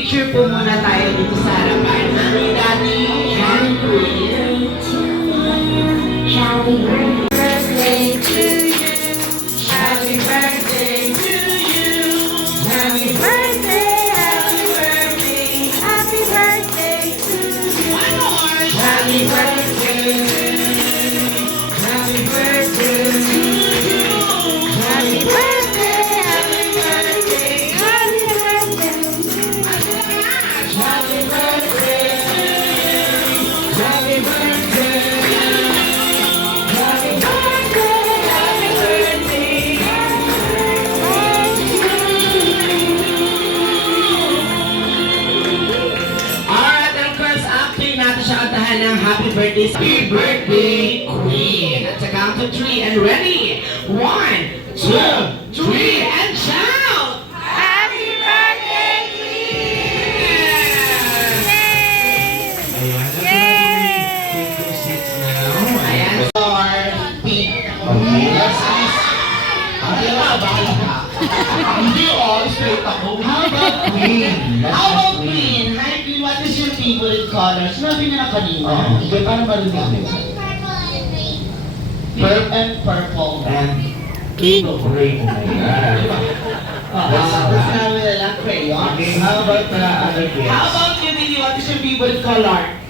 Picture po muna tayo dito sa harapan. Mami, Daddy, and Queen. Happy birthday to you. Happy birthday to you. Happy Birthday, happy birthday, happy birthday to you. One more. Happy birthday. Happy birthday to you. Happy birthday, happy birthday, happy birthday. Happy birthday to you. Happy birthday. Happy Alright, and of course, after natin siya kantahan ng happy birthday, Queen. At sa count of 3, and ready? 1, 2, 3, and shout! Happy birthday, Ayan, take your seats now. Ayan, for pink. Okay. Yes, miss. Hindi ba, bahala ka. Hindi, straight ako. How about Queen? How about Queen? Hi, Queen, what is your favorite color? Sinabi niya na kanina. Hindi, parang marinig mo. Purple and purple. And King of Rain. Ayan. Sinabi na lang, crayon. Okay, how about the other kids? How about you, Didi? What is your favorite color?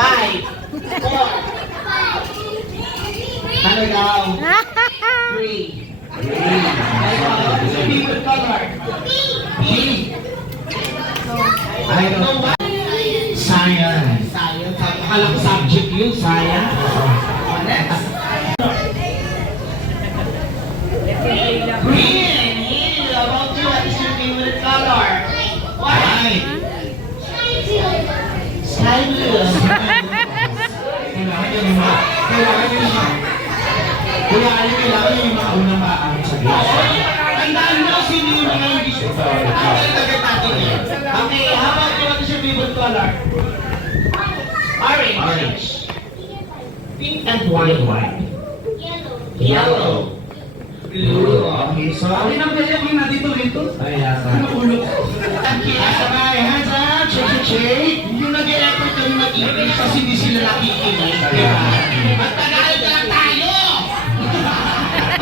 Five, four, ano daw? Three. What's your favorite color? Pink. I don't know. Science. Science. Akala ko subject yun, science. Next. Green. Hey, how about you? What is your favorite color? White. Sky blue. Kailangan yung mga unang maamit sa gilid. Tandaan mo sino yung mga hindi siya. Tagad natin yan. Okay, how about you? What is your favorite color? Orange. Orange. Pink and white. Yellow. Blue. Okay, so... Okay lang kaya yung nandito rito? Ayan. Ano ulo ko? Okay, asabay, hands up, shake. Yung nag-e-effort kami mag-ibig kasi hindi sila nakikinig. Diba? Magtagal lang tayo!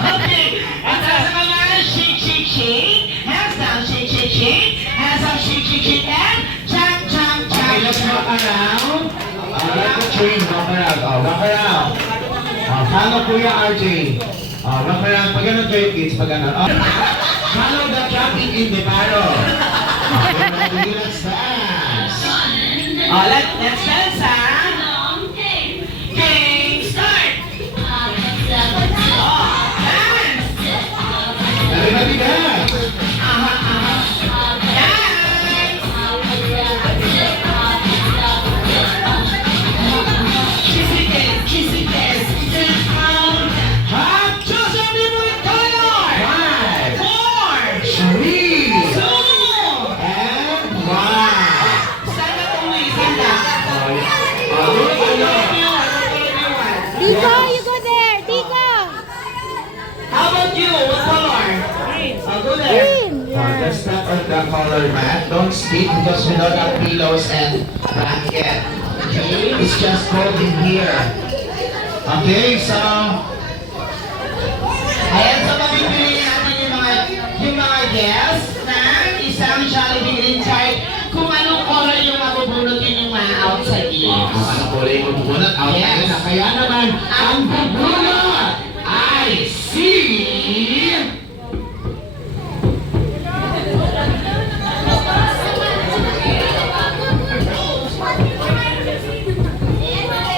Okay, at sa mga shake. Hands down, shake. Hands up, shake, and chop. Okay, let's walk around. Let the train walk around. Walk around. Follow Kuya RJ. Walk around. Pag ganun kayo kids, pag ganun. Follow the traffic in the barrel. Okay, ready? Let's dance. Let's dance, ha? Game start! Dance! Ready, dance. Hot choose your favorite color! 5, 4, 3, 2, and 1. Sana tumisan lang. Tico, you go there. Tico. How about you? What color? I'll go there. Green. Let's start on the color mat. Don't sleep because we don't have pillows and blanket. Okay? It's just cold in here. Okay, so... Ayan, so mapipiliin natin yung mga guests na isang Jollibee Green Card kung anong color yung mabubunutin yung mga outside Kung ears. ano po rin yung bubunot, out Yes. na. Kaya naman, ang bubunot ay si...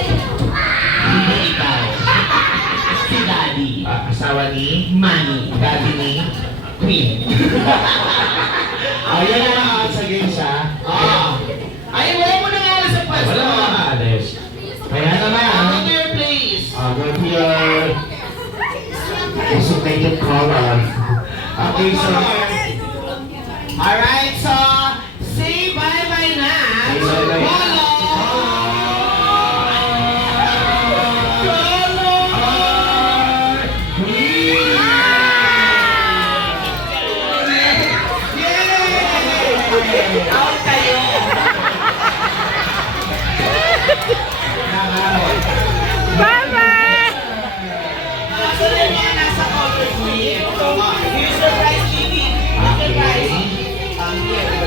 Hindi ikaw. Si Daddy. Asawa ni... Manny. Daddy ni... Queen. Ayan na mga out sa games ha. Ay, wala mo nang alas sa pwesto. Wala mga maalis. Kaya Go naman, to your place. go to your... designated color. Okay, so... Alright, so say bye-bye na. Say bye-bye na. Follow. Green! Out kayo. Bye-bye! So, yun yan, nasa color green. Here's the prize, Kitty. Here's the prize.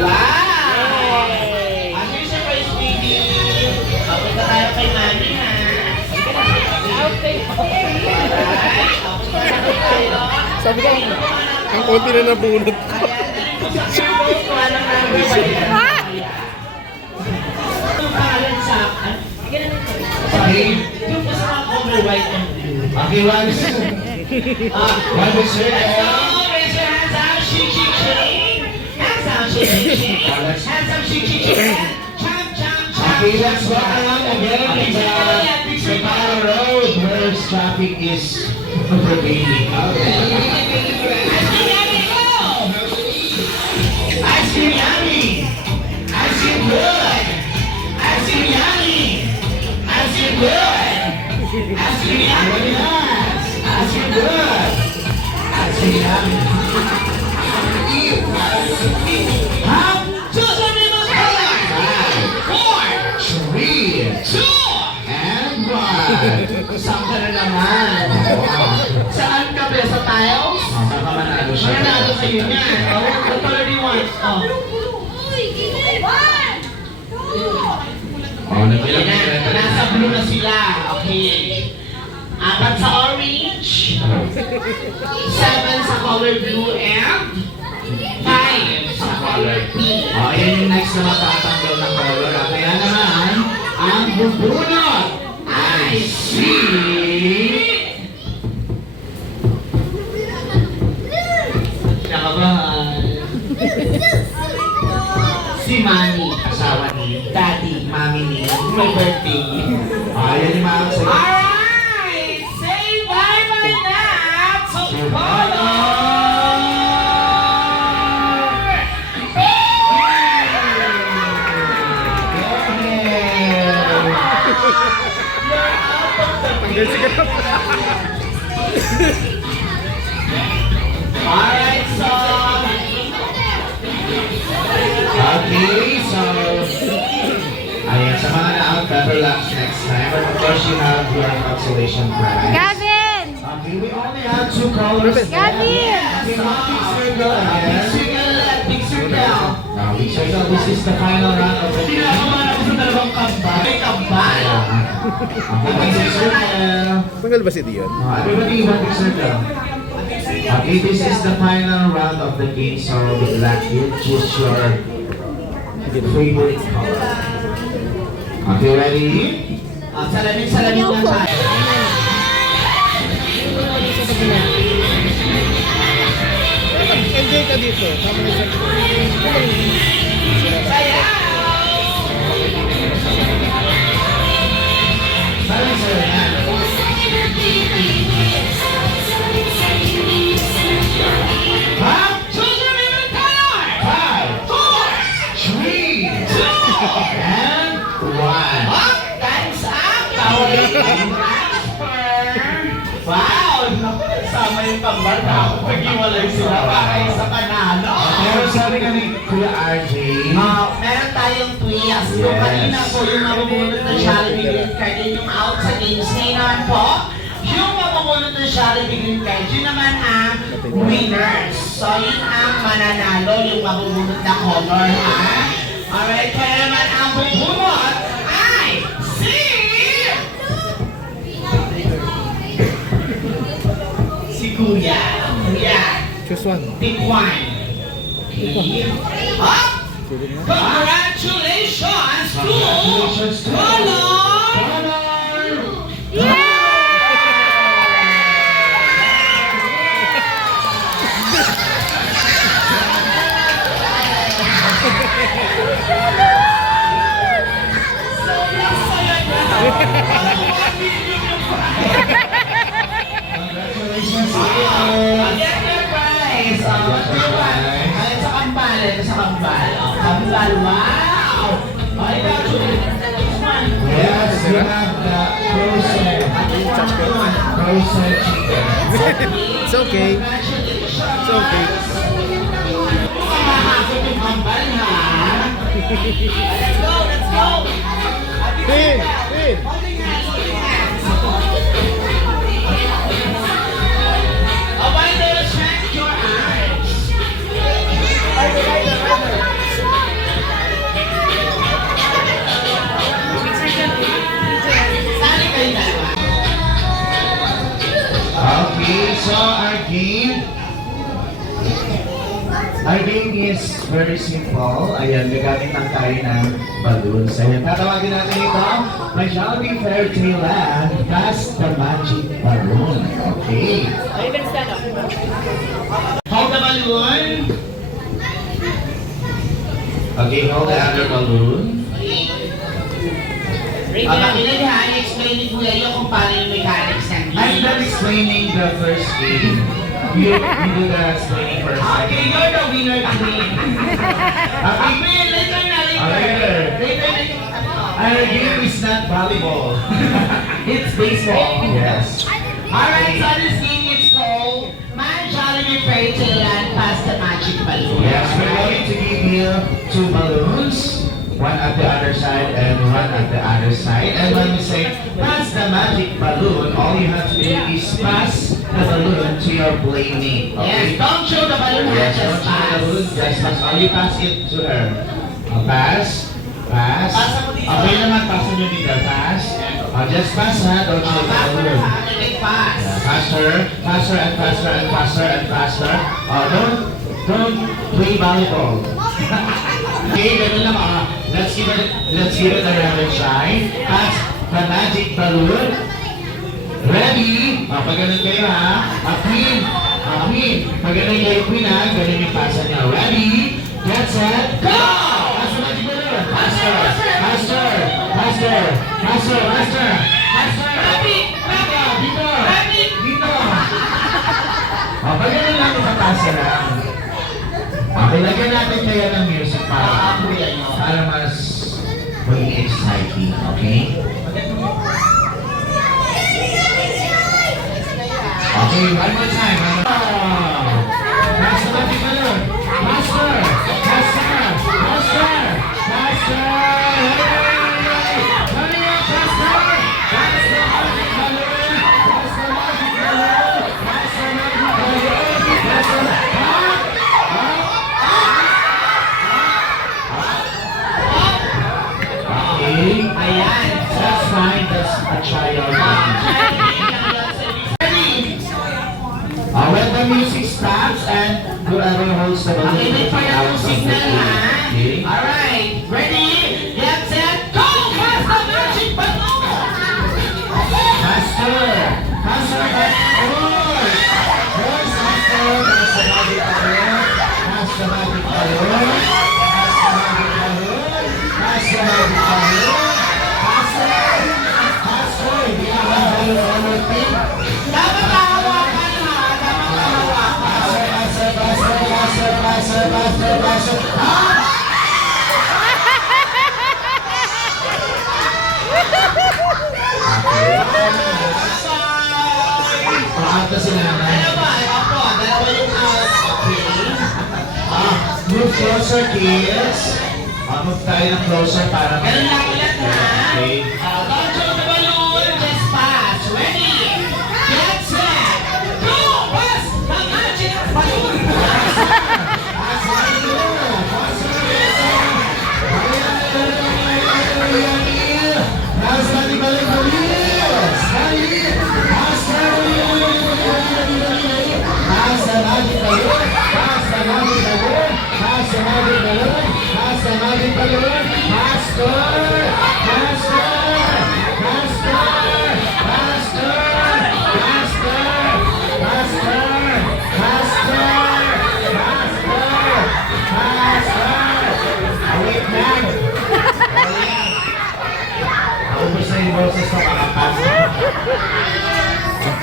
Wow! Here's the prize, Kitty. Punta tayo kay Mami, ha? Out kayo. Alright. Sabi ko, ang konti na nabunot ko. Ah! Okay. Yung mas mga color white and blue. Okay, one is Let's go! Raise your hands up! Shake, shake, shake! Hands up, shake, shake, shake! Hands up, shake, shake, shake! Chomp, chomp, chomp! Okay, let's walk around again in the Power Road where traffic is prevailing. Ice cream yummy! Ice cream good! Ice cream yummy! Ice cream good! Ice cream yummy! Ice cream good! Ice cream yummy! Choose a ribbon color! 4, 3, 2, and 1. Saan ka na naman? Saan ka ba? Sa tiles? Baka manalo siya. Manalo kayo niyan. What color do you want? Oh. Oh, nabilang Ayan, nasa blue na sila. Okay. 4 sa orange. 7 sa color blue and 5 sa color pink. Oh, yan yung next na matatanggal na color. At kaya naman, ang bubunot ay si... Nakabahan. Si Mami, asawa ni Daddy, Mami ni my birthday. Ah, yan yung mga sa'yo. Alright! Say bye-bye na to color! Tanggal si Katap. Alright, so... Okay, so... Ayan, sa mga na-out, better luck next time. But of course, you have your consolation prize. Gavin! Okay, we only have 2 colors. Gavin! Okay, one big circle again. Big circle. Big circle, this is the final round of the game. Pinakaman ako sa dalawang kambal. May kambal. Okay, big circle. Tanggal ba si Dion? Everybody, one big circle. Okay, this is the final round of the game. So, good luck. You choose your favorite color. Okay, ready? Salamin lang tayo. Enjoy ka dito. Tama na siya. Sabi sa'yo yan. Ha? Choose your favorite color. 5, 3, 2, and 1. Up, time's up. Tawagin ang transfer. Wow! Naku, nagsama yung kambal na ako. Pag-iwalay sila para sa panalo. Pero sabi ka ni Kuya RJ, Meron tayong twist. Yung Yes. kanina po, yung mabubunot ng Jollibee Green Card, yun yung out sa games. Ngayon naman po, yung mabubunot ng Jollibee Green Card, yun naman ang winners. So, yun ang mananalo, yung mabubunot na color, ha? Alright, kaya naman ang bubunot ay si Kuya. Kuya, Choose one. pick one. Okay. Up! Congratulations to Congratulations to Color! congratulations to Get your prize! Ay, sa kambal. Sa kambal. Kambal, wow! Ay, this one. Yes, you have the frozen chicken. It's okay. Congratulations! It's okay. Makakakot yung kambal, ha? Let's go, let's go. Tin! Tin! Holding hands, holding hands. Why don't you stretch your arms? Sali kayo dalawa. Okay, so our game is very simple. Ayan, gagamit lang tayo ng balloons. Ayan, tatawagin natin ito, My Jollibee Fairy Tale Land, Pass the Magic Balloon. Okay. Hold the balloon. Okay, hold the other balloon. Pakinig ha, i-explain ni Kuya Yo kung paano yung mechanics ng I'm done explaining the first game. You do the explaining first. Okay, you're the winner today. Okay, Wait, later na, later. Later na yung ano. Our game is not volleyball. It's baseball. Yes. Alright, so this game is called My Jollibee Fairy Tale Land Pass the Magic Balloon. Yes, we're going to give you 2 balloons. One at the other side and one at the other side. And when we say pass the magic balloon, all you have to do is pass the balloon to your playmate. Yes, don't show the balloon, Yes, just don't show the pass. balloon, just pass. All you pass it to her. Pass. Pass. Pasa mo dito. Okay naman, pass nyo dito. Pass. Just pass ha, don't show the Faster balloon. ha, make pass. Faster, faster and faster and faster and faster. Don't play volleyball. Okay, ganun lang let's give it a rapid try. Pass the magic balloon. Ready? Pag ganun kayo ha. Queen. Pag ganun kayo Queen ha, ganun yung pasa niya. Ready? Get set, go! Pass the magic balloon. Faster, faster, faster, faster, faster, faster. Ready? Dito, Ready? dito. Pag ganun lang ipapasa lang. Okay, lagyan natin kaya ng music para mas maging exciting, okay? Okay, one more time. Faster, magic balloon. Faster, faster, faster, faster. Hurry up, faster. Faster, magic balloon. Faster, magic balloon. Faster, magic balloon. Faster, okay. Ayan. That's fine. That's a trial. When the music stops and whoever holds the balloon Okay, wait for out your of the signal ha. Okay. Alright, ready? Get set, go! Pass the magic balloon! Faster! Faster! Boys, faster! Pass the magic balloon! Pass the magic balloon! Pass the magic balloon! Pass the magic balloon! Faster! Faster! Hindi ka ba balloon? Dapat hawakan ha, dapat hawakan. Faster! Faster! Faster! Faster! Faster! Paata sila naman. Ano ba? Ako, dalawa yung out. Okay. Move closer, kids. Move tayo ng closer para Ganun lang ulit ha. Okay. Don't show the balloon, just pass. Ready? Get set, go! Pass the magic balloon!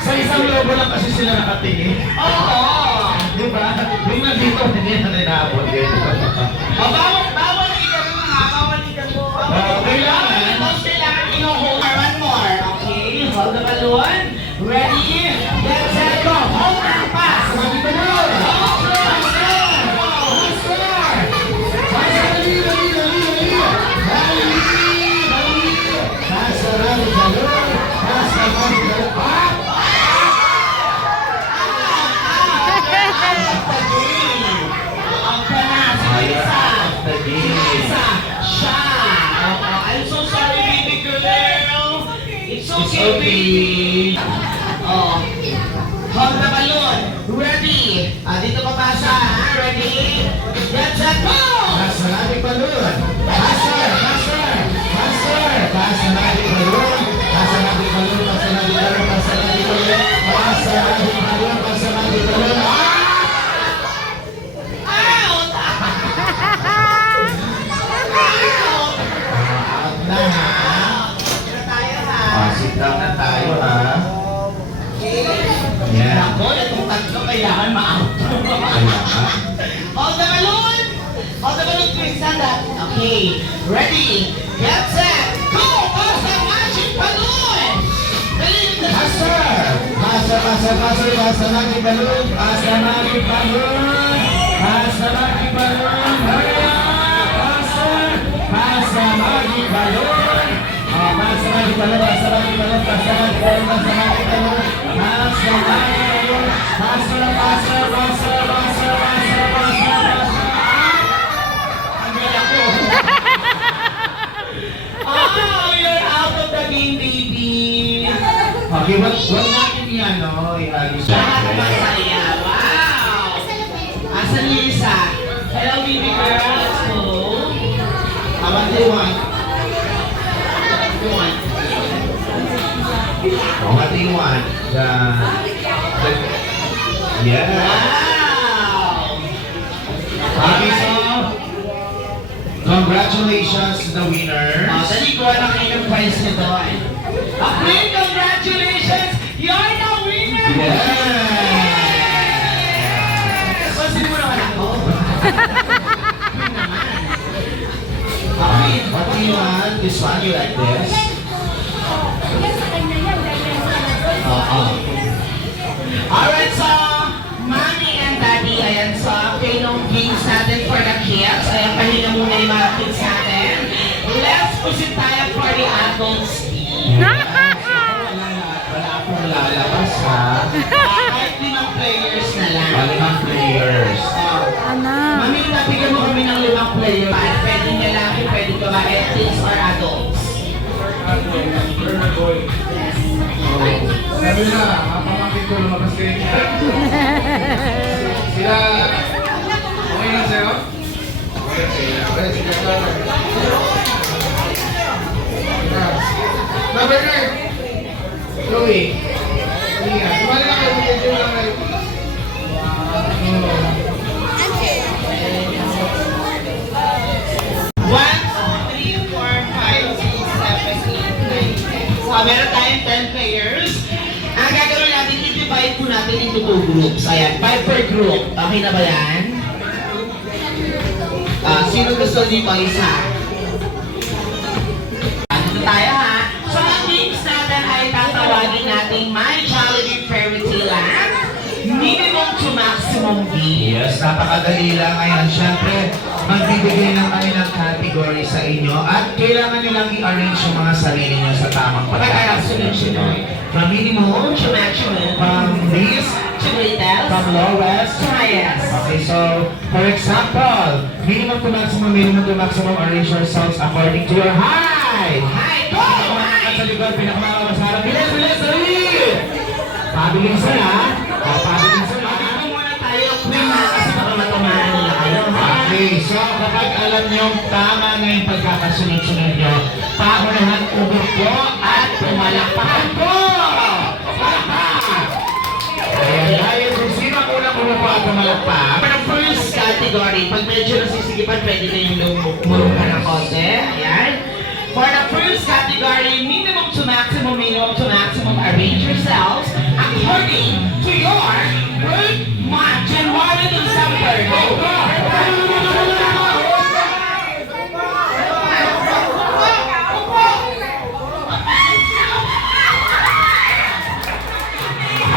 Sa isang lobo lang kasi sila nakatingin. Oo! Di ba? Yung nandito, hindi na ninaabot dito. Bawal ikan mo ha, bawal ikan mo. Kailangan. Tapos kailangan ino-hold. One more, okay? Hold the balloon. Ready? Get set, go! Hold and pass! Magic balloon! Hold, Faster! Faster! Faster! Dali, dali, dali, dali! Okay. Oh. Hold the balloon. Ready? Dito papasa. Ha? Ready? Get set, go! Pasa natin balon. Pasa, pasa, pasa. Pasa natin balon. Pasa natin balon. Pasa natin balon. Pasa natin balon. Pasa natin balon. Pasa natin balon. Out! Out na ha. Na tayo, ha? Sit down na tayo ha. Yan. Ako, itong tatlo kailangan ma-out. Kailangan. Hold the balloon! Hold the balloon, twins, stand up. Okay, ready, get set, go! Pasa magic balloon! Believe the Pasa! Pasa, pasa, pasa. Pasa natin balon. Pasa natin balon. Pasa natin balon. Hurry up! Pasa! Pasa natin balon. Pasa natin balon. Pasa natin balon. Pasa natin balon. Pasa natin balon. Pasa natin balon. Pasa, pasa, pasa, pasa, pasa, pasa, pasa. Ang gala ko. Oh, you're out of the game, baby! Okay, wag natin i-ayos. Lahat masaya, wow! Asan Lisa? Hello, baby girl, let's go! What do you want? Go on. What do you want? Yeah. Wow! Okay, so, congratulations to the winner. Dali ko na kayo ng prize nyo doon. Queen, congratulations! You're the winner! Yes! Pasin mo naman ako. What do you want? This one, you like this? Alright, so, Mommy and Daddy, ayan, so, kayo ng games natin for the kids. Ayan, pahinga muna yung mga kids natin. Let's proceed tayo for the adults. Wala akong lalabas, ha? Kahit 5 players na lang. Malimang players. Ana. Mami, nabigyan mo kami ng 5 players. Pwedeng lalaki, pwedeng babae, kids or adults. Sabi na, mapamangkin ko lumabas kayo. Sila, okay na sa'yo? Okay, sige. Okay, sige. Number 9. Chloe. Sige nga. Sumali na kayo. Medyo lang kayo. One, two, three, four, five, six, seven, eight, nine, 10. So, meron tayong 10 players. Ang gagawin natin, i-divide po natin into 2 groups. Ayan, 5 per group. Okay na ba yan? Sino gusto dito isa? Dito tayo ha. So, ang games natin ay tatawagin natin My Jollibee Fairy Tale Land. Minimum to maximum game. Yes, napakadali lang ngayon. Siyempre, magbibigay ng kami ng category sa inyo at kailangan nyo lang i-arrange yung mga sarili nyo sa tamang Pagkakasunod-sunod. From minimum, To maximum. from least, To greatest. from lowest. To highest. Okay, so, for example, minimum to maximum, arrange yourselves according to your height. Hi, go! At sa likod, pinakamakabas harap. Bilis, bilis, dali! Pabilisan ha? Pabilisan ha? Dito muna tayo, Queen, kasi baka matamaan nila kayo. Okay, so kapag alam nyo tama na yung pagkakasunod-sunod nyo, paunahan ugot ko at pumalakpakan ko! Palakpak! Ayan, dahil kung sino ang unang umupo at pumalakpak, For the first category, pag medyo nasisigipan, pwede na yung lumulong ka ng konti. Ayan. For the first category, minimum to maximum, arrange yourselves according to your birth month, January to December. Go!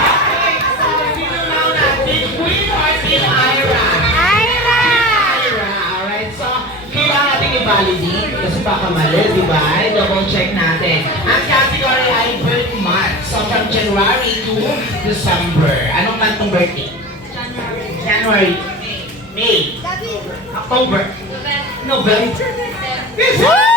Sino now natin? Queen or Team Ira? Ira! Alright, so kailangan natin i-validate kasi baka mali, di ba? Double check natin. Ang category ay birth month. So from January to December. Anong month ng birthday? January. May. October. November. December!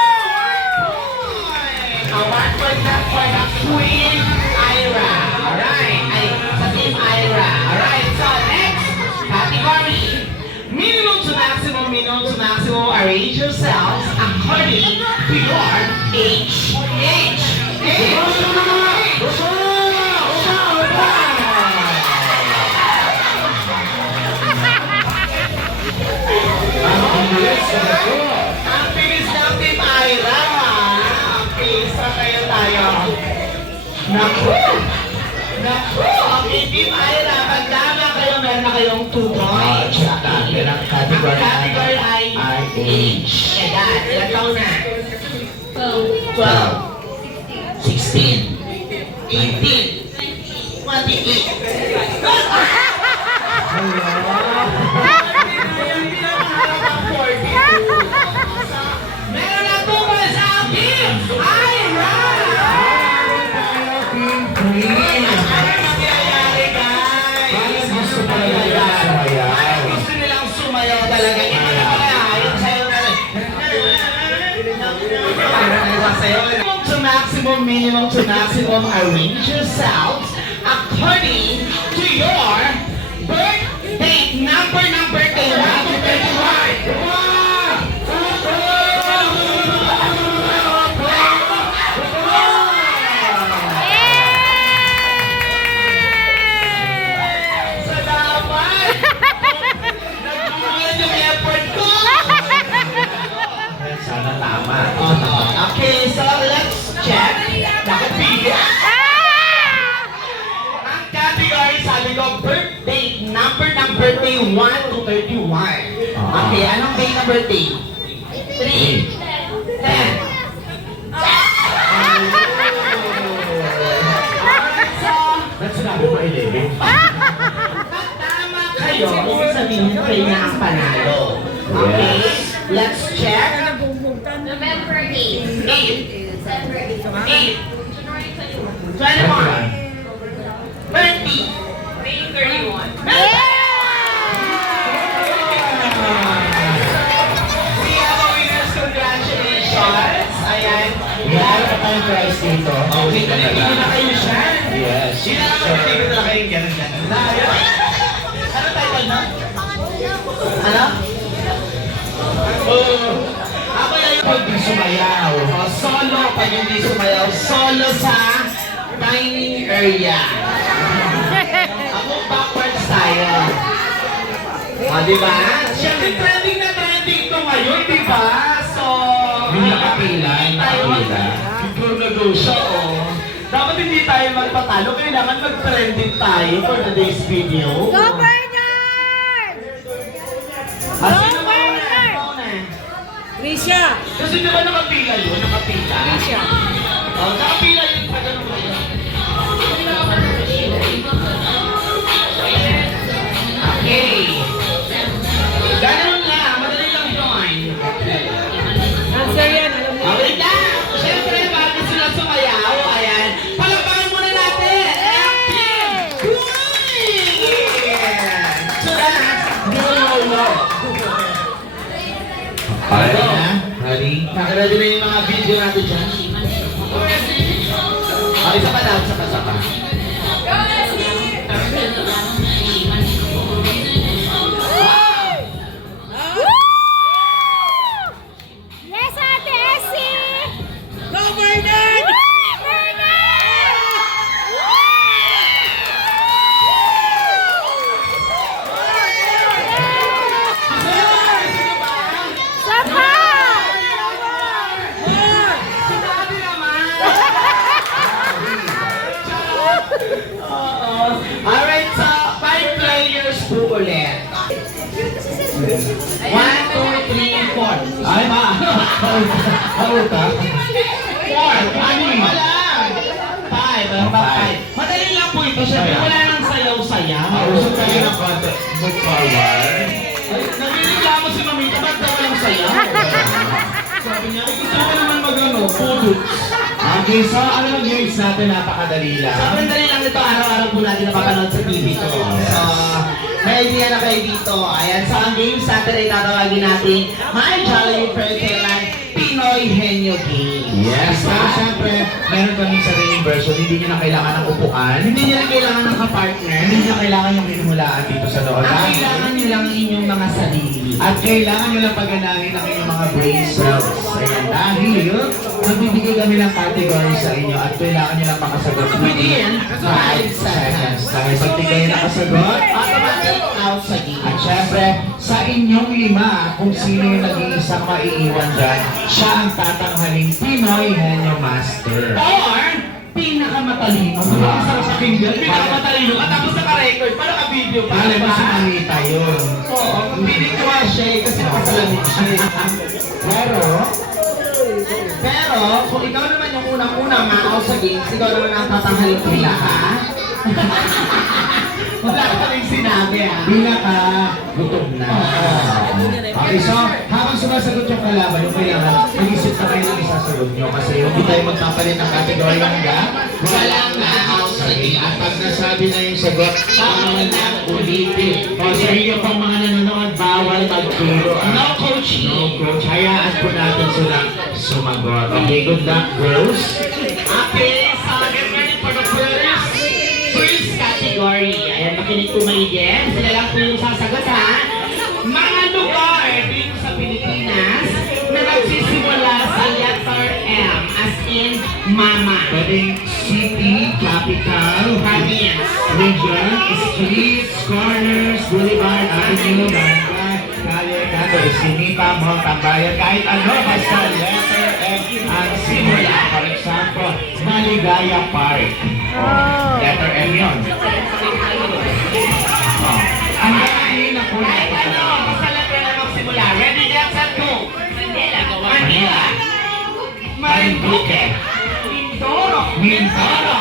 One point that for the Queen Ira. Alright. Ay, sa Team Ira. Alright, so next category. Minimum to maximum, arrange yourselves according to your age. Ang bilis ng Team Ira. Ang bilis na kayo tayo. Naku! Okay, Team Ira, magdama kayo, meron na kayong 2 points. Ang Category ay age. Edad, ilang taon na? 12, 16, 18, 28. Meron na 2 points sa Team Ira! Gusto nilang sumayaw talaga. Iba na kaya, yung sayaw na minimum to maximum, arrange yourselves according to your birth date. Number 1 to 31. Salamat! Nagbubuhan yung effort ko! Sana tama. Okay, so let's check. Nakapili. Ang category, sabi ko, birthday. Number ng birthday, 1 to 31. Okay, anong day na birthday? 3, 10. Alright, so, Ba't sinabi mo 11? tama kayo. Ibig sabihin kayo na ang panalo. Okay, let's check. November 8. 8, December 8. 8, January 21, 21. 30. May 31. Siya mga winners, congratulations! Ayan. Meron pa tayong prize dito. Okay, kanina na kayo siya. Yes. Sino na mag-ibig na kayong gano'n-gano'n? Ano title na? Ano? Ako yung pag di sumayaw. Solo pag hindi sumayaw. Solo sa dining area. Ako backwards tayo. Diba? Siyempre trending na trending to ngayon, diba? So, Yung nakapila, yung nakapila. Negosyo, dapat hindi tayo magpatalo, kailangan mag-trending tayo for today's video. Go Bernard! Sino ba una? Risha! Kasi di ba nakapila yun? Nakapila? Risha! Nakapila yun pa ganun ba yun? Okay. Ganun lang, madali lang yun. Answer yan, alam mo. Okay na! Siyempre, bago sila sumayaw, ayan, palakpakan muna natin! Active! Queen! So that's YOLO! Ready na? Ready? Nakaready na yung mga video natin dyan? Okay, isa pa daw, isa pa. Yes, Ate Essie! Go Bernard! Sapa! Sabi naman! Alright, so 5 players po ulit. 1, 2, 3, 4. Ay, ma! Kauta? 4. Anim pa lang. 5. Ano ba? 5. Madali lang po ito. Siyempre wala nang sayaw-sayaw. Usap tayo ng konti. Move forward. Nagreklamo si Mamita, ba't daw walang sayaw? Sabi niya, gusto ko naman mag-ano, pudot. Okay, so ano mag-games natin? Napakadali lang. Sobrang dali lang ito, araw-araw po natin napapanood sa TV to. So, may idea na kayo dito. Ayan, so ang games natin ay tatawagin natin My Jolly Fair Thailand Pinoy Henyo Game. Yes, so syempre, meron kaming sariling version, hindi nyo na kailangan ng upuan. Hindi nyo na kailangan ng kapartner. Hindi nyo kailangan yung hinimulaan dito sa loob. Ang kailangan nyo lang inyong mga sarili. At kailangan nyo lang paganahin ang inyong mga brain cells. Ayan, dahil magbibigay kami ng category sa inyo at kailangan nyo lang makasagot Within 5 seconds. Dahil pag di kayo nakasagot, Automatic out sa game. at syempre, sa inyong 5, kung sino yung nag-iisang maiiwan dyan, siya ang tatanghaling Pinoy Henyo Master. Or, pinakamatalino. Ang sarap sa kingdom. Pinakamatalino ka tapos naka-record. Para ka-video pa. Alam mo si Manita yun. Oo, pilit ko nga siya eh, kasi nakasalamit siya eh. Pero, kung ikaw naman yung unang-unang ma-out sa game, ikaw naman ang tatanghalin ko ha? Wala ka rin sinabi ha? Pinaka gutom na. Okay, so habang sumasagot yung kalaban, yung kailangan, mag-isip na kayo ng isasagot nyo kasi hindi tayo magpapalit ng kategory hanggang Walang na-out sa game. at pag nasabi na yung sagot, bawal na ulitin. O sa inyo pang mga nanonood, bawal magturo. No coaching. No coach. Hayaan po natin silang sumagot. Okay, good luck, girls. Okay, so get ready for the first category. Ayan, makinig po maigit. Sila lang po yung sasagot ha. Mga lugar dito sa Pilipinas na nagsisimula sa letter M as in Mama. Pwedeng city, capital, Province. region, streets, corners, boulevard, avenue, barangay, kalye, kanto, eskinita, mall, tambayan, kahit ano, basta letter M ang simula. For example, Maligaya Park. Oh, letter M yun. Oh. Ang dahil na po Kahit ano, basta letter M ang simula. Ready, get, set, go. Manila. Marinduque. Mindoro. Mindoro,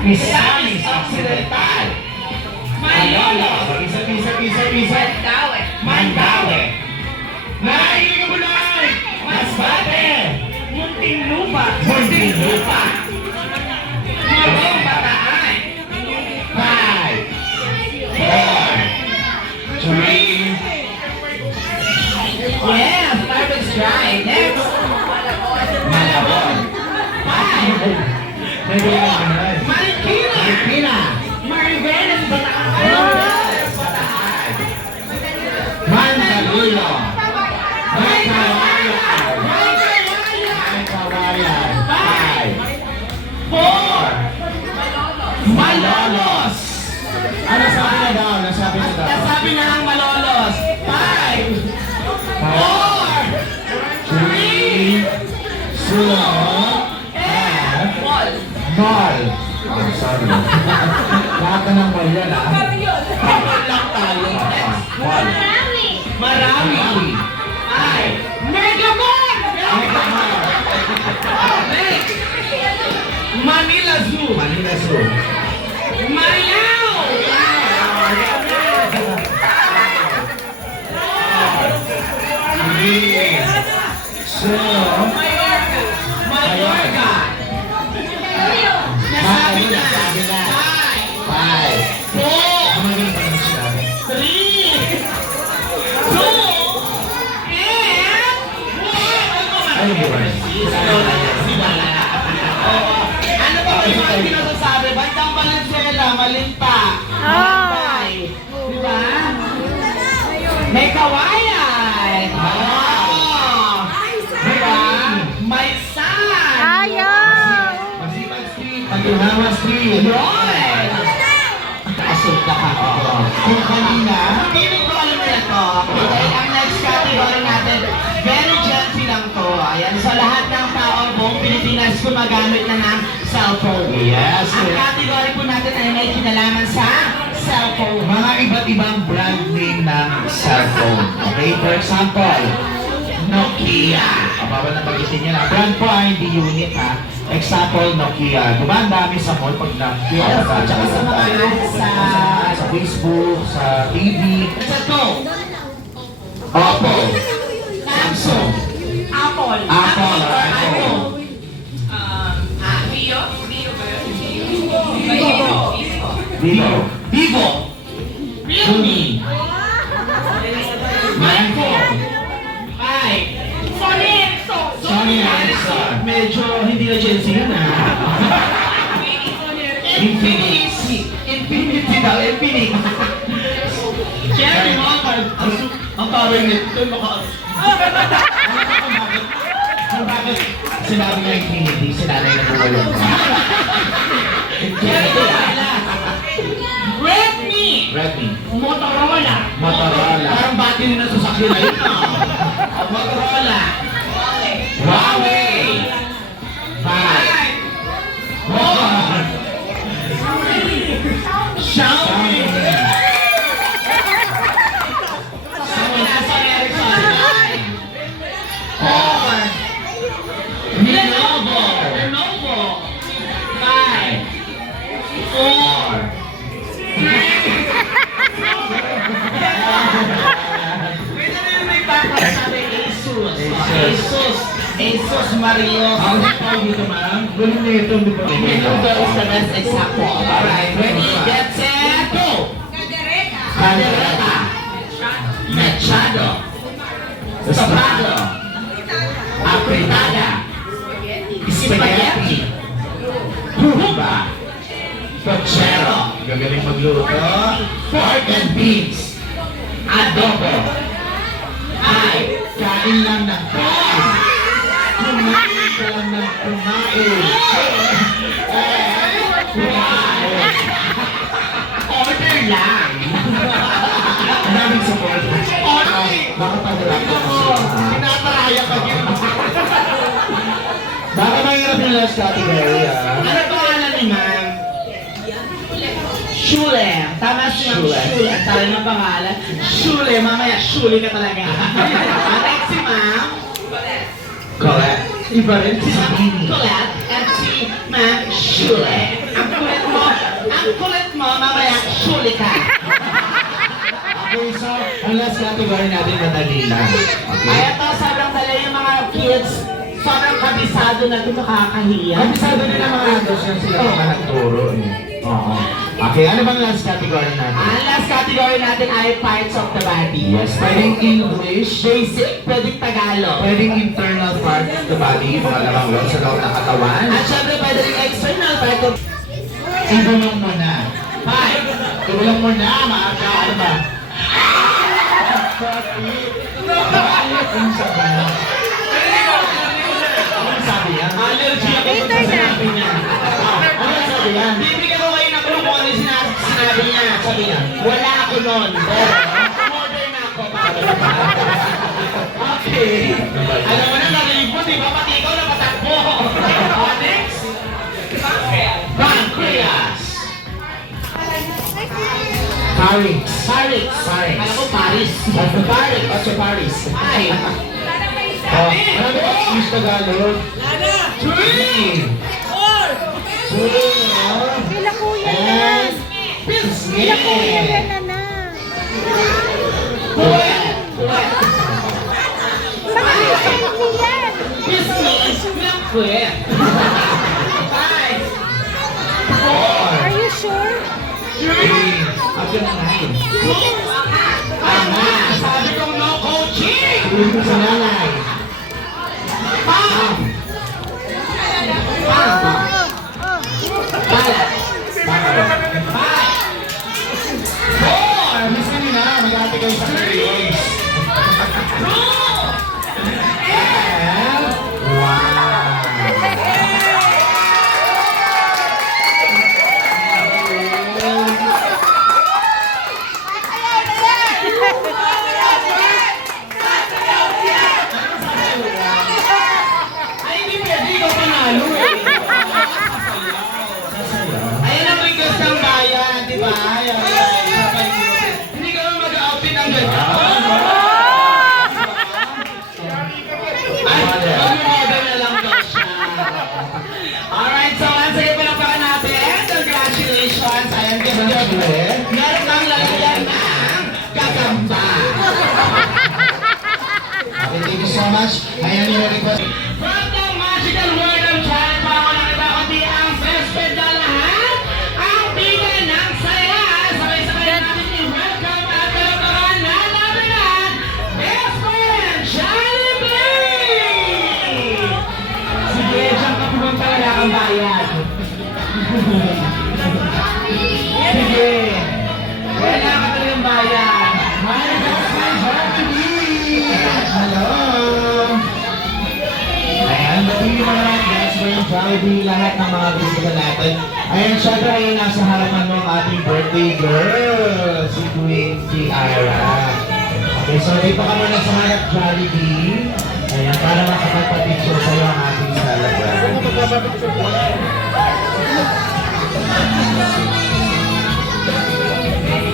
Misamis Occidental, Malolo, isa. Mandaue, Nahiling Bulay, Masbate, Muntinlupa. Muntinlupa, Marong Bataan. 5, 4, 3, Yes, garbage dry. Next. Malabon, 5, Marikina. Marikina, Mariveles, Bataan. Mandaluyong, Magkawayan, Magkawayan, 5, 4, Malolos. Ano sabi na daw? Nasabi na daw? Nasabi na ang Malolos. 5, 4, 3, sunod, at mall. Oh, sorry. Lahat na ng mall yan, ah. Kapag lang tayo. Mall. Marami. 5, Mega Mall. Next. Manila Zoo. Manila Zoo. Marilao. Three. So, Mayorga. Nasabi na. Nasabi na. 5, 4, Magaling pa naman siya. 3, 2, Ay, boy. Ano ba yung mga pinasasabi? Bandang Valenzuela, Malinta. Malintay. Diba? May kawayan. Diba? May sun. Ayaw! Masipag Street. Patunawa Street. Yun. Asok ka ka. Kung kanina, Feeling ko alam na to. Okay, ang next category natin, very gentle lang to. Ayan, sa lahat ng tao, buong Pilipinas gumagamit na ng cellphone. Yes, Ang sir. category po natin ay may kinalaman sa cellphone. mga iba't ibang brand name ng cellphone. Okay, for example, Nokia. Bawal na pag-isin niya na. Brand po ay hindi unit ha. Example, Nokia. Diba ang dami sa mall pag Yes, at saka sa mga sa Facebook, sa TV. Let's go. Oppo. Samsung. Apple. Apple, or Apple. iPhone. Vivo. Vivo. Realme. Mindphone. 5. Sony Ericsson. Sony Ericsson. Medyo hindi na Gen Z yun ah. Infinity. Infinity daw, infinity. Cherry Ang parang nito, bakit sinabi nga infinity, sinanay na buwalong ka? Redmi! Redmi. Motorola! Motorola. Parang battery na sasakyan na yun ah. Motorola! Huawei! 5 Xiaomi! Sony Ericsson! 4 Lenovo! 5 4 Asus Mario. Ang tawag dito ma'am? Ganun na ito, di ba? Lenovo is the best example. Alright, ready, get set, go! Caldereta. Machado. Soprano. Apretada. Spaghetti. Huhuba. Pochero. Gagaling magluto. Pork and beans. Adobo. Ay, Kain lang ng kain. Kumain ka lang ng kumain. order lang. Ang daming support. Baka pag-rap ka kasi. Tinataraya ka yun. Baka mahirap yung last category ah. Ano pangalan ni ma'am? Shule. Tama si ma'am Shule. Shule. Ang tawag ng pangalan. Shule. Mamaya, Shule ka talaga. At next si ma'am. Correct. Iba rin si Sabini. Colette. At si ma'am Shule. Ang kulit mo. Ang kulit mo. Mamaya, Shule ka. Okay, so, ang last category natin madali lang. Okay? Ay, ito, sobrang dala yung mga kids. Sobrang kabisado na ito, nakakahiya. Kabisado nila mga adults na sila mga nagturo eh. Oo. Okay, ano bang last category natin? Ang last category natin ay parts of the body. Yes, pwedeng English, Basic, pwedeng Tagalog. pwedeng internal part of the body, mga lamang sa loob ng katawan. At syempre, pwede rin external part of... Ibulong mo na. Hi! Ibulong mo na, maaga. Ano ba? Ano sabi niya? Ano sabi niya? Allergy ako sa sinabi niya. Ano sabi niya? Bibigyan ko kayo ng clue kung ano yung sinabi niya. Sabi niya, wala ako nun. Order na ako. Okay. Alam mo na, narinig mo, di ba? Pati ikaw napatakbo. Next. Pancreas. Paris. Paris. Paris. Alam ko Paris. Paris. Ocho Paris. Ay. Oh, ano ba yung English Tagalog? Three. Sila kuya yan. And Sila kuya yan, Nana. Baka may selfie yan. Business. Milkware. Five. Are you sure? three. Ako na nine. Tama. Sabi kong no coaching. Tuloy ko sa nanay. Pam. Pam. Balat. Five. Four. Miss ka nila, mag-ate kayo sa periods. And, wow. Ay, hindi pwede. Ikaw panalo eh. Ayan ang request ng bayan, di ba? Hindi ka naman mag-outfit ng ganyan. Ay, mag-model na lang daw siya. Alright, so once again, palakpakan natin. Congratulations. Ayan, kasi meron kang lalagyan ng gagamba. Okay, thank you so much. Ayan yung request. From the magical world of Chan, para nakita ko di ang best friend na lahat, ang bida ng saya. Sabay-sabay natin i-welcome at palakpakan na natin ang best friend, Jollibee! Jollibee, lahat ng mga bisita natin. Ayan, syempre ayun nasa harapan mo ang ating birthday girl, si Queen Tiara. Okay, so dito ka muna sa harap Jollibee. Ayan, para makapagpa-picture sa'yo ang ating celebrant.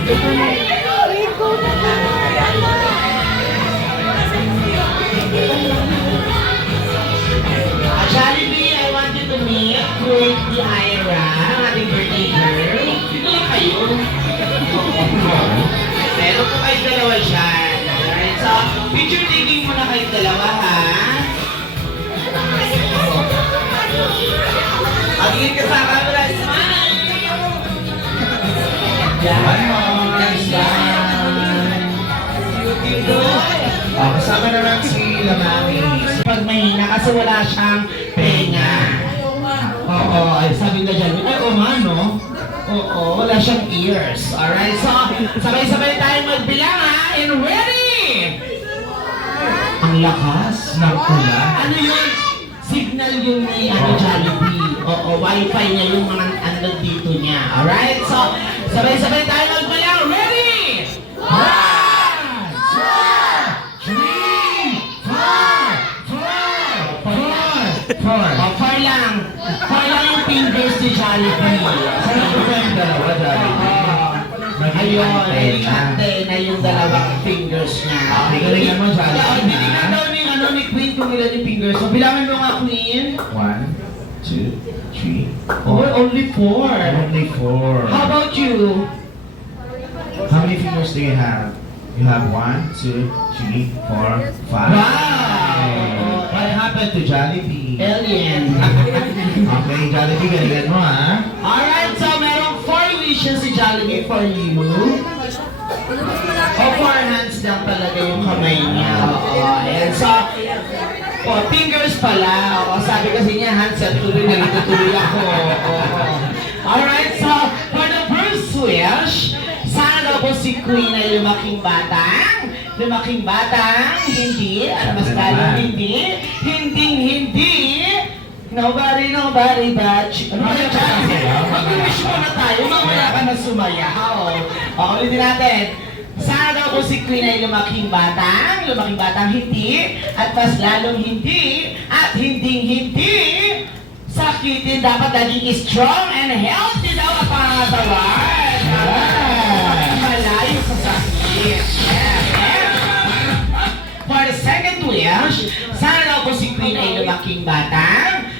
Wait, go na. Jollibee, I want you to meet Queen Tiara, ating birthday girl. Dito lang kayo. Meron po kayo dalawa dyan. Alright, so picture taking muna kayo dalawa, ha? Pagiging ka sa camera, smile! One more, oh, kasama naman si Lamami. Pag mahina kasi wala siyang penga. Oo, ay sabi na dyan, ay oo nga no? Oo, wala siyang ears. Alright, so sabay-sabay tayo magbilang ha, and ready! Ang lakas ng ulan. Ano yun? Signal yun ni Jollibee. Oo, wifi niya yung mga ano dito niya. Alright, so sabay-sabay tayo magbilang. Ready? 1, 2, 3, 4, 4 lang. 4 lang yung fingers ni Jollibee. Sana po kayong dalawa, Jollibee. Ayun, naging ante na yung dalawang fingers niya. Okay, galingan mo, Jollibee. Hindi nga daw ni Queen kung ilan yung fingers. So, bilangin mo nga, Queen. 1, 2, 3, Oh, only 4. Only 4. How about you? How many fingers do you have? You have 1, 2, 3, 4, 5. Wow! What happened to Jollibee? Alien. Okay, Jollibee, galingan mo ha. Alright, so merong 4 wishes si Jollibee for you. O 4 hands lang talaga yung kamay niya. Oo, and so, fingers pala. Oo, sabi kasi niya, hands at tuloy na natutuloy ako. Oo. Alright, so, for the first wish, sana daw po si Queen ay lumaking batang, hindi, at mas lalong hindi, nobody but you. Ano ba yung chance? Mag-wish muna tayo, mamaya ka na sumaya. O, ulitin natin. Sana daw po si Queen ay lumaking batang hindi, at mas lalong hindi, at hindi, sakitin, dapat laging strong and healthy daw ang pangatawan. Malayo sa sakit. For the second wish, sana daw po si Queen ay lumaking batang,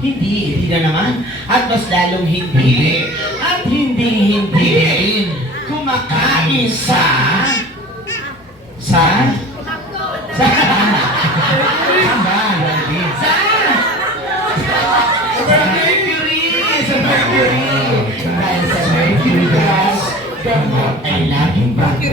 hindi na naman, at mas lalong hindi, at hindi, kumakain sa Saan ba, Jollibee? Sa Mercury. Dahil sa Mercury gas, gamot ay laging bago.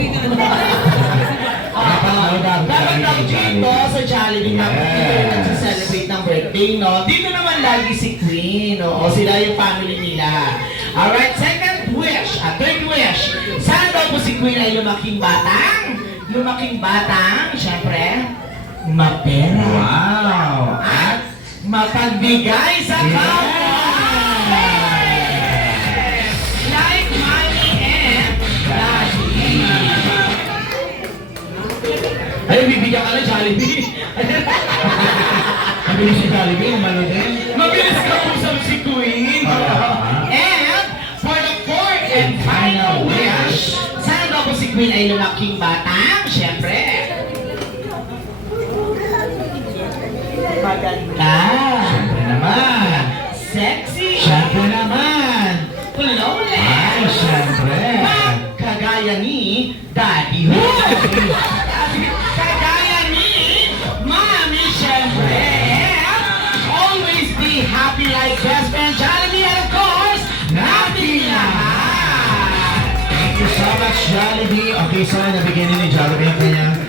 Dapat daw dito sa Jollibee na nagsa-celebrate ng birthday, no? Dito naman lagi si Queen, no? O sila yung family nila. Alright, second wish, third wish. Sana daw po si Queen ay lumaking batang, syempre, mapera. Wow! At mapagbigay sa kapwa. Like money and daddy. Ay, bibigyan ka na Jollibee. Mabilis si Jollibee, umano din. Mabilis ka usap si Queen. And for the fourth and final wish, sana daw po si Queen ay lumaking batang, syempre. Maganda. Siyempre naman. Sexy. Siyempre naman. Flawless. Ay, siyempre. Kagaya ni Daddy Who. Kagaya ni Mami, syempre. Always be happy like best friend Jollibee, and of course, natin lahat. Thank you so much, Jollibee. Okay, so nabigyan ni Jollibee ang kanyang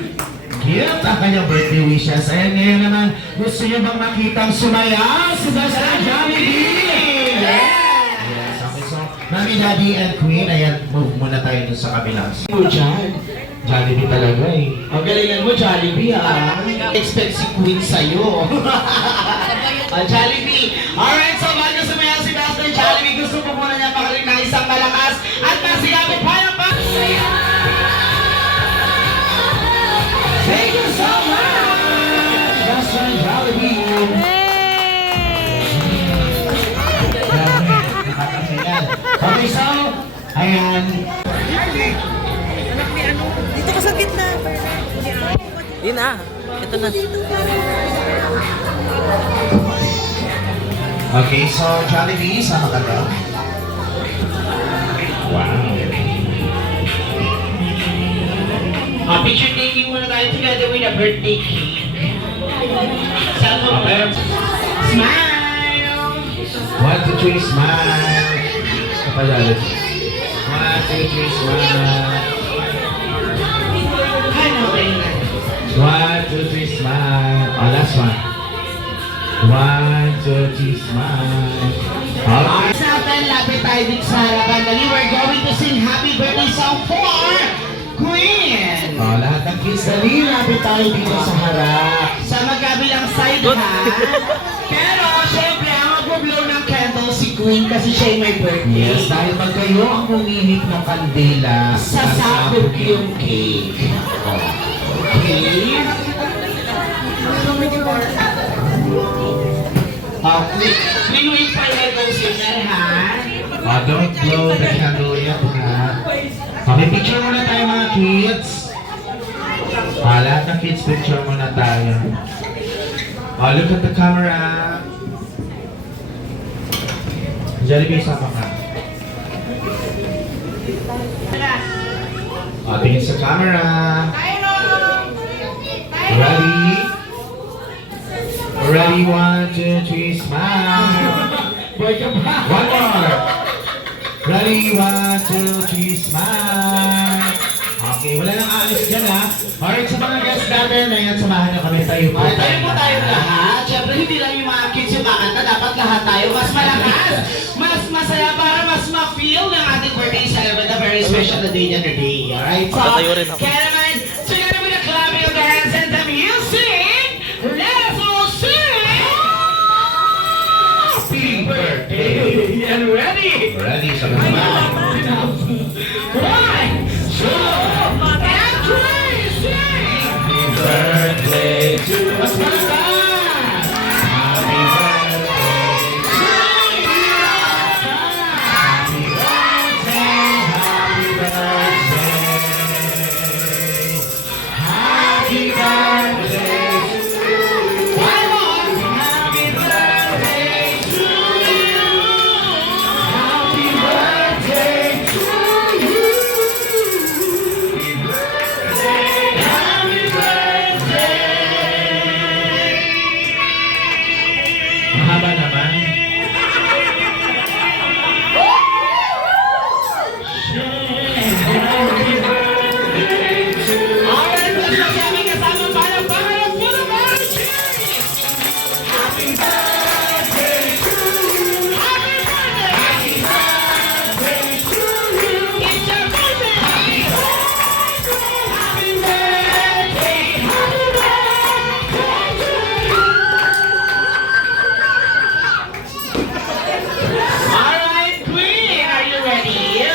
gift, ang kanyang birthday wishes. Ayan, ngayon naman, gusto niyo bang makitang sumaya sa Jollibee? Yes, okay, so Mami, Daddy, and Queen, ayan, move muna tayo dun sa kabilang. Mo dyan. Jollibee talaga eh. Ang galingan mo, Jollibee, ah. Expect si Queen sa'yo. Jollibee. Alright, so bago sumayaw si Master Jollibee, gusto po muna niya pakalik ng isang malakas at masigabong palakpak. Thank you so much, Master Jollibee. Okay, so, ayan. Dito ka sa gitna. Yun na. Ito na. Okay, so, Jollibee, sama ka daw. Wow. Picture taking muna tayo together with a birthday cake. Cellphone. Smile! 1, 2, 3, smile. Kapayalit. 1, 2, 3, smile. Ano ba yun? 1, 2, 3, smile. Oh, last one. 1, 2, 3, smile. Okay. Sa atin, lapit tayo dito sa harapan. Dali, we're going to sing happy birthday song for Queen! Oh, lahat ng kids, dali, lapit tayo dito sa harap. Sa magkabilang side ha. Pero, syempre, ang mag-blow ng candle si Queen kasi siya yung may birthday. Yes, dahil pag kayo ang uminit ng kandila, Sasabog yung cake. Okay? Queen will find a singer, ha? Don't blow the candle yet, ha? Okay, picture muna tayo mga kids. Lahat ng kids, picture muna tayo. Look at the camera. Jollibee, sama ka. Tingin sa camera. Ready? Ready, 1, 2, 3, smile. One more. Ready, 1, 2, 3, smile. Okay, wala nang alis dyan ha. Alright, sa mga guests natin, ngayon samahan nyo kami tayo po. Tayo po tayo lahat. Siyempre, hindi lang yung mga kids yung kakanta. Dapat lahat tayo mas malakas, mas masaya para mas ma-feel ng ating birthday celebrate a very special day na today. Alright? So, Tatayo rin ako. kaya naman, together with the clapping of the hands and the music, let's all sing! Happy birthday! And ready? Ready, sabi mo ba? 1, 2, and 3, sing! Birthday to Mas malakas! Happy birthday to you. Happy birthday, happy birthday. Happy birthday to you. One more! Happy birthday to you. Happy birthday to you. Happy birthday. Mahaba naman. Alright, let's go sa aming kasama para pangalan po naman! Happy birthday to you! Happy birthday! Happy birthday to you! It's your birthday! Happy birthday! Happy birthday! Happy birthday to you! Alright, Queen, are you ready?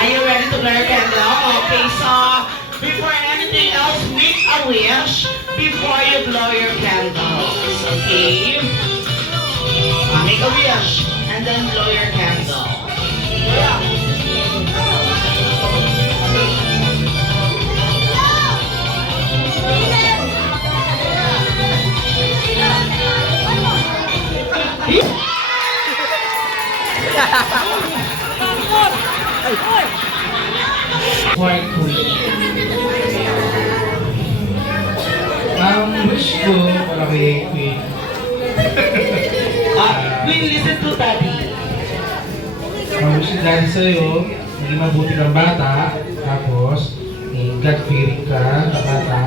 Are you ready to blow your candle? Okay, so before anything else, make a wish before you blow your candles. Okay? Make a wish and then blow your candle. White Queen. Ang wish ko para kay Queen. Queen, listen to Daddy. Ang wish ko dahil sa'yo, maging mabuti kang bata, tapos God-fearing ka na bata.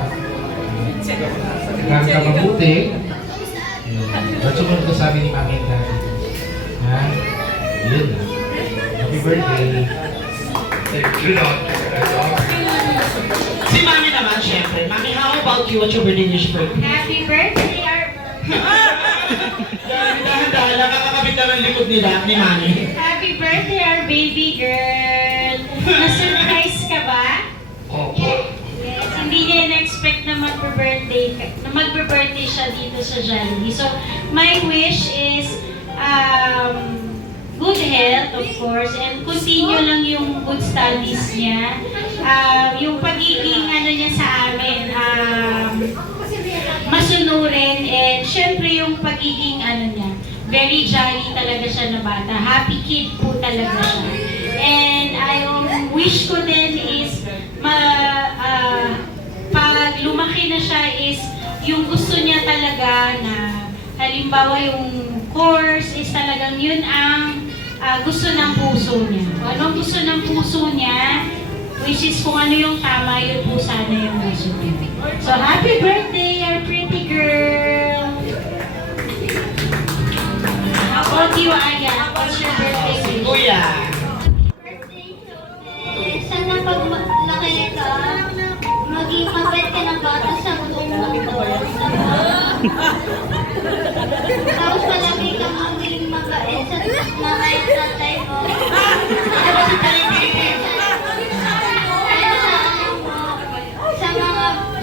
Kang ka mabuti. Ba't sumunod ka sabi ni Mami and Daddy? Ha? Yun na. Happy birthday. Thank you, Doctor. Si Mami naman, syempre. Mami, how about you? What's your birthday wish for? Happy birthday, Arbor. Dahan-dahan lang, kakakabit lang ang likod nila ni Mami. Happy birthday, our baby girl! Na-surprise ka ba? Opo. Yes, hindi niya in-expect na magbe-birthday siya dito sa Jollibee. So, my wish is good health, of course, and continue lang yung good studies niya. Yung pagiging niya sa amin, masunurin, and syempre yung pagiging niya, very jolly talaga siya na bata. Happy kid po talaga siya. And yung wish ko din is pag lumaki na siya is yung gusto niya talaga na halimbawa yung course is talagang yun ang gusto ng puso niya. Kung anong gusto ng puso niya, which is kung ano yung tama, yun po sana yung gusto niya. So, happy birthday, our pretty girl! How about you, Aya? What's your birthday wish? Kuya. Sana pag laki nito, maging mabait ka ng bata sa buong mundo. Tapos malaki ka maging mabait sa mga tatay mo.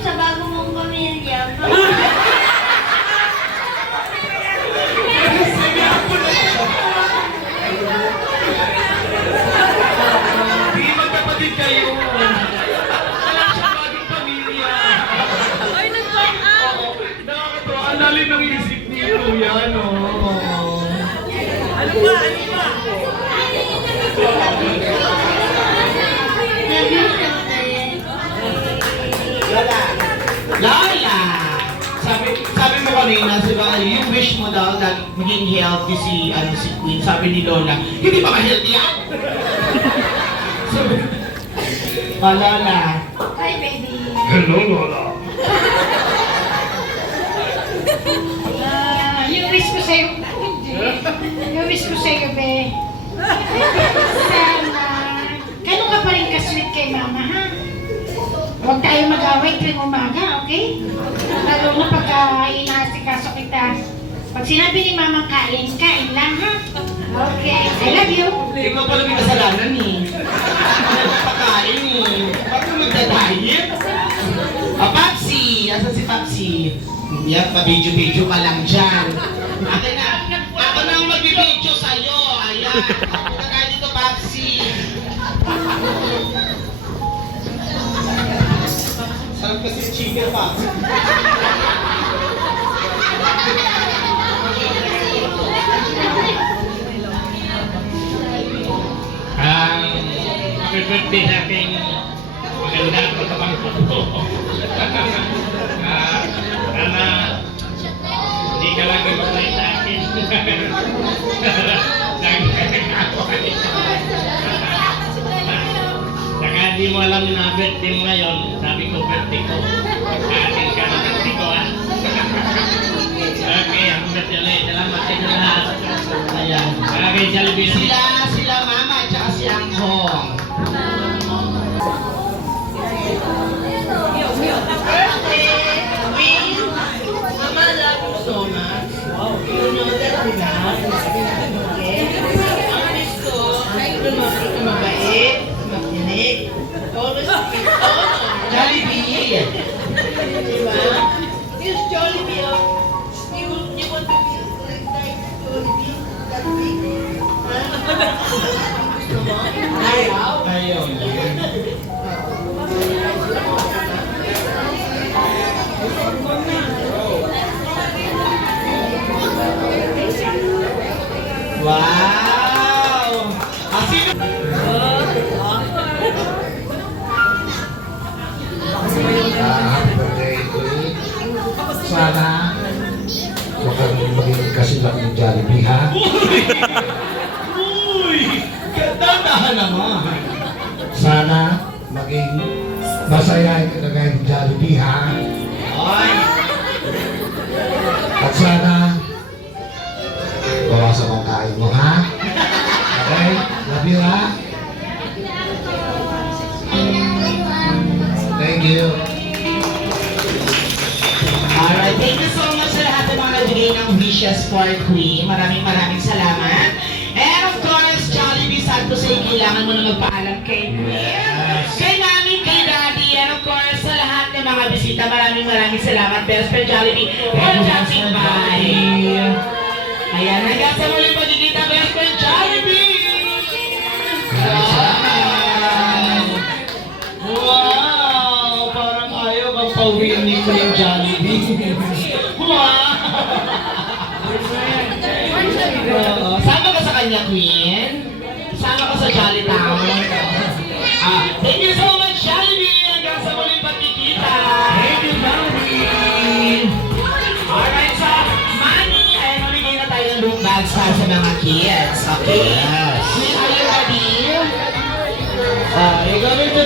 Sa bago mong pamilya. Hindi magkapatid kayo. Wala siyang bagong pamilya. Ay, nag-out! Nakakatawa. Ang lalim ng isip ni Kuya, no? Ano ba? Ano ba? Lola! Sabi mo kanina, yung wish mo daw na maging healthy si Queen. Sabi ni Lola, hindi pa ma-healthy yan? Lola. Hi, baby! Hello, Lola. Yung wish ko sa'yo, yung wish ko sa'yo, be. Sana, ganun ka pa rin ka-sweet kay mama, ha? Huwag tayo mag-away tuwing umaga, okay? Lalo na pagka inaasikaso kita. Pag sinabi ni mama kain, kain lang, ha? Okay, I love you. Ikaw pala may kasalanan eh. Nagpapakain eh. Bakit mo magda-diet? Papsi! Asan si Papsi? Yan, pa-video-video ka lang dyan. Akin na. Ako na ang magbibideo sa'yo. Ayan. Ako na dito, Papsi. Sarap kasi chicken, Papsi. Happy birthday sa aking magandang katabang puto. Sana hindi ka lang gagawin sa akin. Saka di mo alam na birthday mo ngayon, sabi ko birthday ko. Atin ka na birthday ko, ha? Okay, ang birthday ulit. Salamat sa inyo lahat. Ayan. Okay, Jollibee. Sila mama at saka si Anghong. Mama, love you so much. Wow. You know that, di ba? Okay. Ang miss ko, lumaki ka mabait, makinig. Always keep on. Jollibee. Di ba? Here's Jollibee. You want to be like Jollibee? That big? Ayun. Wow! Sino? Happy birthday, Queen. Sana huwag kang maging kasilak ng Jollibee, ha? Uy! Dahan naman. Sana maging masaya ka na ng Jollibee, ha? Ay! At sana bawasan ang kain mo, ha? Okay? Love you, ha? Thank you. Alright, thank you so much sa lahat ng mga nagbigay nagbigay ng wishes for Queen. Maraming salamat. And of course, Jollibee, sad to say, kailangan mo na magpaalam kay Queen. Kay Mami, kay Daddy, and of course, sa lahat ng mga bisita, maraming salamat. Best friend Jollibee, for dropping by. Ayan, hanggang sa muling pagkikita, best friend Jollibee! Wow! Parang ayaw kang pauwiin ni Queen Jollibee. Wow! Sama ka sa kanya, Queen? Sama ka sa Jolly Town? Thank you so much, Jollibee! Hanggang sa muling pagkikita! Thank you, Jollibee! Alright, so, Manny, ay mamigay na tayo ng book bags para sa mga kids, okay? Yes. Queen, are you ready? You're going to